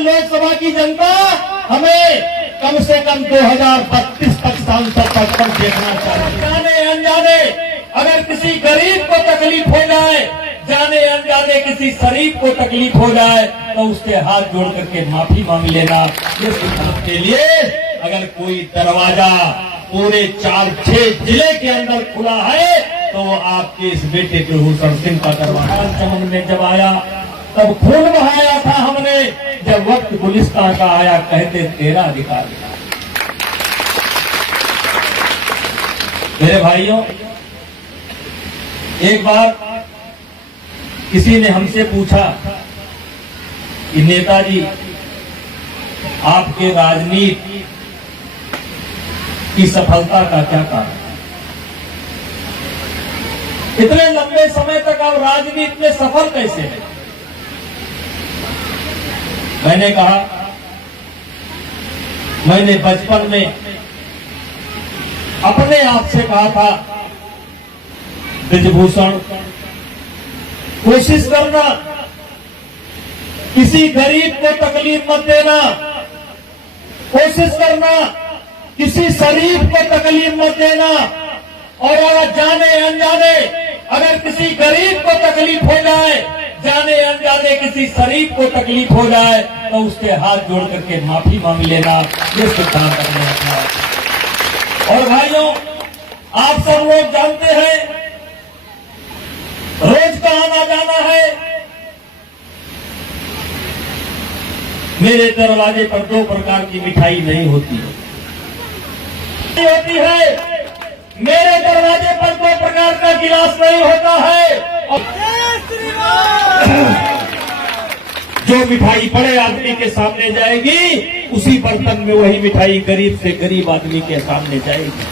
लोकसभा की जनता हमें कम से कम 2032 तक सांसद पद पर देखना चाहिए। जाने अनजाने अगर किसी गरीब को तकलीफ हो जाए, जाने अनजाने किसी शरीफ को तकलीफ हो जाए, तो उसके हाथ जोड़ करके माफी मांग लेना। इस के लिए अगर कोई दरवाजा पूरे 4-6 जिले के अंदर खुला है तो वो आपके इस बेटे कुलभूषण सिंह का दरवाजा। चमन में जब आया तब खून बहाया था हमने, जब वक्त गुलिस्तान का आया कहते तेरा अधिकार। मेरे भाइयों, एक बार किसी ने हमसे पूछा कि नेताजी आपके राजनीति की सफलता का क्या कारण? इतने लंबे समय तक आप राजनीति में सफल कैसे हैं? मैंने कहा, मैंने बचपन में अपने आप से कहा था, ब्रिजभूषण कोशिश करना, किसी गरीब को तकलीफ मत देना, कोशिश करना किसी शरीफ को तकलीफ मत देना, और अगर जाने अनजाने अगर किसी गरीब को तकलीफ हो जाए, जाने अनजाने किसी शरीफ को तकलीफ हो जाए, तो उसके हाथ जोड़ करके माफी मांग लेना। ये सिद्धांत हमने अपना। और भाइयों, आप सब लोग जानते हैं रोज का आना जाना है। मेरे दरवाजे पर 2 प्रकार की मिठाई नहीं होती है। मेरे दरवाजे पर 2 प्रकार का गिलास नहीं होता है। जो मिठाई बड़े आदमी के सामने जाएगी, उसी बर्तन में वही मिठाई गरीब से गरीब आदमी के सामने जाएगी।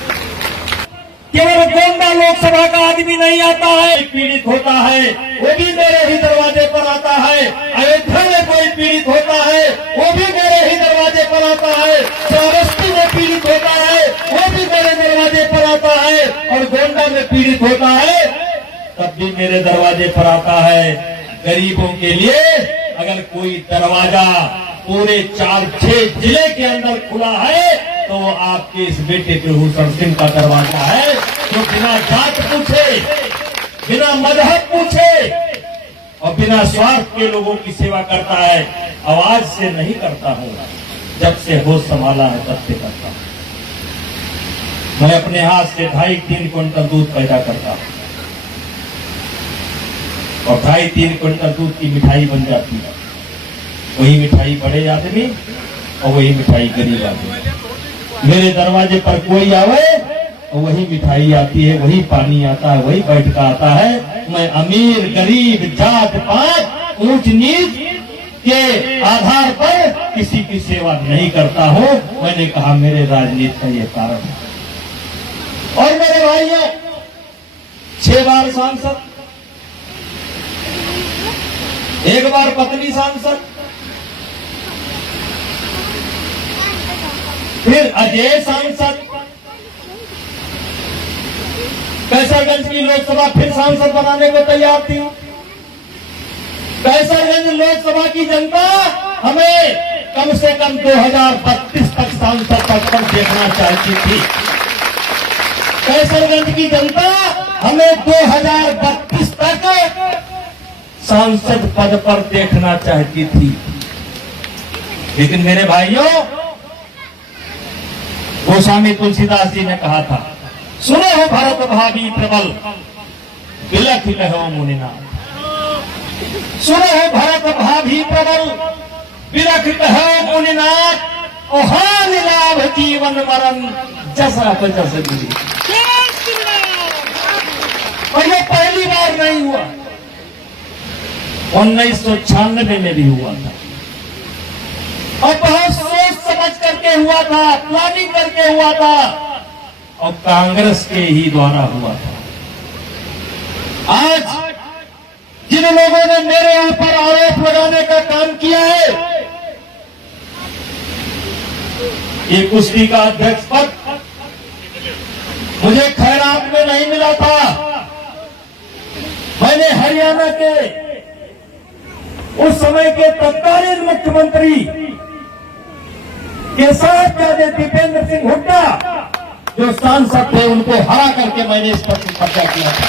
केवल गोंडा लोकसभा का आदमी नहीं आता है, पीड़ित होता है, वो भी मेरे ही दरवाजे पर आता है। अयोध्या में कोई पीड़ित होता है, वो भी मेरे ही दरवाजे पर आता है। श्रावस्ती में पीड़ित होता है, वो भी मेरे दरवाजे पर आता है। और गोंडा में पीड़ित होता है, तब भी मेरे दरवाजे पर आता है। गरीबों के लिए अगर कोई दरवाजा पूरे 4-6 जिले के अंदर खुला है, तो वो आपके इस बेटे कुलभूषण सिंह का दरवाजा है, जो बिना जात पूछे, बिना मजहब पूछे और बिना स्वार्थ के लोगों की सेवा करता है। आवाज से नहीं करता हूँ, जब से होश संभाला है तब से करता हूँ। मैं अपने हाथ से 2.5-3 क्विंटल दूध पैदा करता हूँ, और 2.5-3 क्विंटल दूध की मिठाई बन जाती है। वही मिठाई बड़े आदमी और वही मिठाई गरीब आदमी। मेरे दरवाजे पर कोई आवे और वही मिठाई आती है, वही पानी आता है, वही बैठका आता है। मैं अमीर गरीब जात पात ऊंच नीच के आधार पर किसी की सेवा नहीं करता हूं। मैंने कहा मेरे राजनीति का ये कारण है। और मेरे भाइयों, 6 बार सांसद, 1 बार पत्नी सांसद, फिर अजय सांसद, कैसरगंज की लोकसभा फिर सांसद बनाने को तैयार थी। कैसरगंज लोकसभा की जनता हमें कम से कम 2032 तक सांसद पद पर देखना चाहती थी। कैसरगंज की जनता हमें 2032 तक सांसद पद पर देखना चाहती थी। लेकिन मेरे भाइयों, गोस्वामी तुलसीदास जी ने कहा था, सुनो हो भरत भाभी प्रबल बिलख कहो मुनिनाथ। सुनो हो भरत भाभी प्रबल बिलख कहो मुनिनाथ। ओहान लाभ जीवन मरण जसा जस गिरी। और ये पहली बार नहीं हुआ, 1996 में भी हुआ था, और बहुत सोच समझ करके हुआ था, प्लानिंग करके हुआ था, और कांग्रेस के ही द्वारा हुआ था। आज जिन लोगों ने मेरे ऊपर आरोप लगाने का काम किया है, ये कुश्ती का अध्यक्ष पद मुझे खैरात में नहीं मिला था। मैंने हरियाणा के उस समय के तत्कालीन मुख्यमंत्री के साथ दीपेंद्र सिंह हुड्डा जो सांसद थे उनको हरा करके मैंने इस पर कब्जा किया था।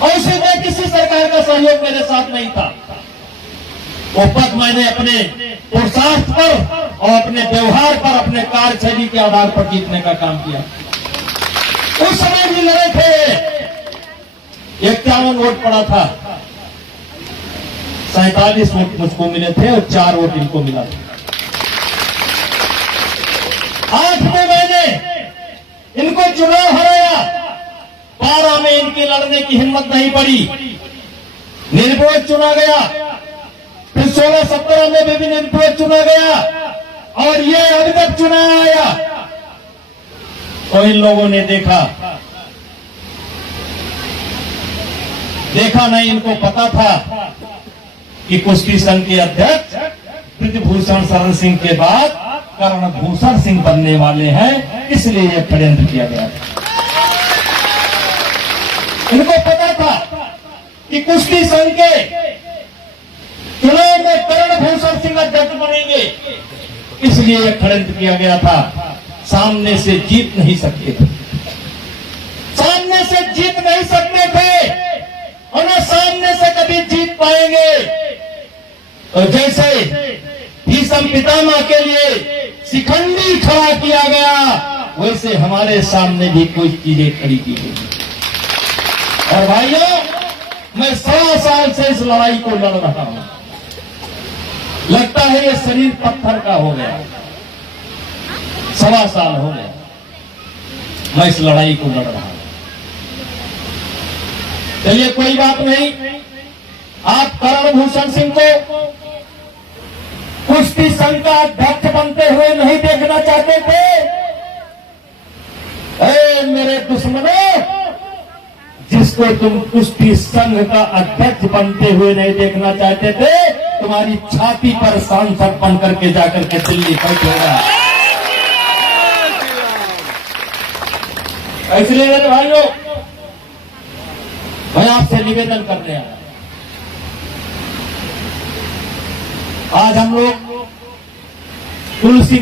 और उसमें किसी सरकार का सहयोग मेरे साथ नहीं था। वो पद मैंने अपने पुरुषार्थ पर और अपने व्यवहार पर, अपने कार्यशैली के आधार पर जीतने का काम किया। उस समय भी लड़े थे, 51 वोट पड़ा था, 47 वोट मुझको मिले थे और 4 वोट इनको मिला था। 8 में मैंने इनको चुनाव हराया, 12 में इनकी लड़ने की हिम्मत नहीं पड़ी, निर्विरोध चुना गया। फिर 16-17 में भी निर्विरोध चुना गया और ये अभी तक चुनाव आया। तो इन लोगों ने देखा नहीं, इनको पता था कि कुश्ती संघ के अध्यक्ष ब्रजभूषण शरण सिंह के बाद कर्णभूषण सिंह बनने वाले हैं, इसलिए यह षड्यंत्र किया गया था। इनको पता था कि कुश्ती संघ के चुनाव में कर्णभूषण सिंह अध्यक्ष बनेंगे, इसलिए यह षड्यंत्र किया गया था। सामने से जीत नहीं सकते थे, सामने से जीत नहीं सकते थे और न सामने से कभी जीत पाएंगे। तो जैसे भीष्म पितामह के लिए शिखंडी खड़ा किया गया, वैसे हमारे सामने भी कोई चीजें खड़ी की गई। और भाइयों, मैं 100 साल से इस लड़ाई को लड़ रहा हूं। लगता है ये शरीर पत्थर का हो गया, 1.25 साल हो गया मैं इस लड़ाई को लड़ रहा हूं। चलिए कोई बात नहीं, आप कर्णभूषण सिंह को कुश्ती संघ का अध्यक्ष बनते हुए नहीं देखना चाहते थे। मेरे दुश्मनों, जिसको तुम कुश्ती संघ का अध्यक्ष बनते हुए नहीं देखना चाहते थे, तुम्हारी छाती पर सांसद बन करके जाकर के दिल्ली बैठेगा। इसलिए मेरे भाइयों, मैं आपसे निवेदन करने आया। आज हम लोग तुलसी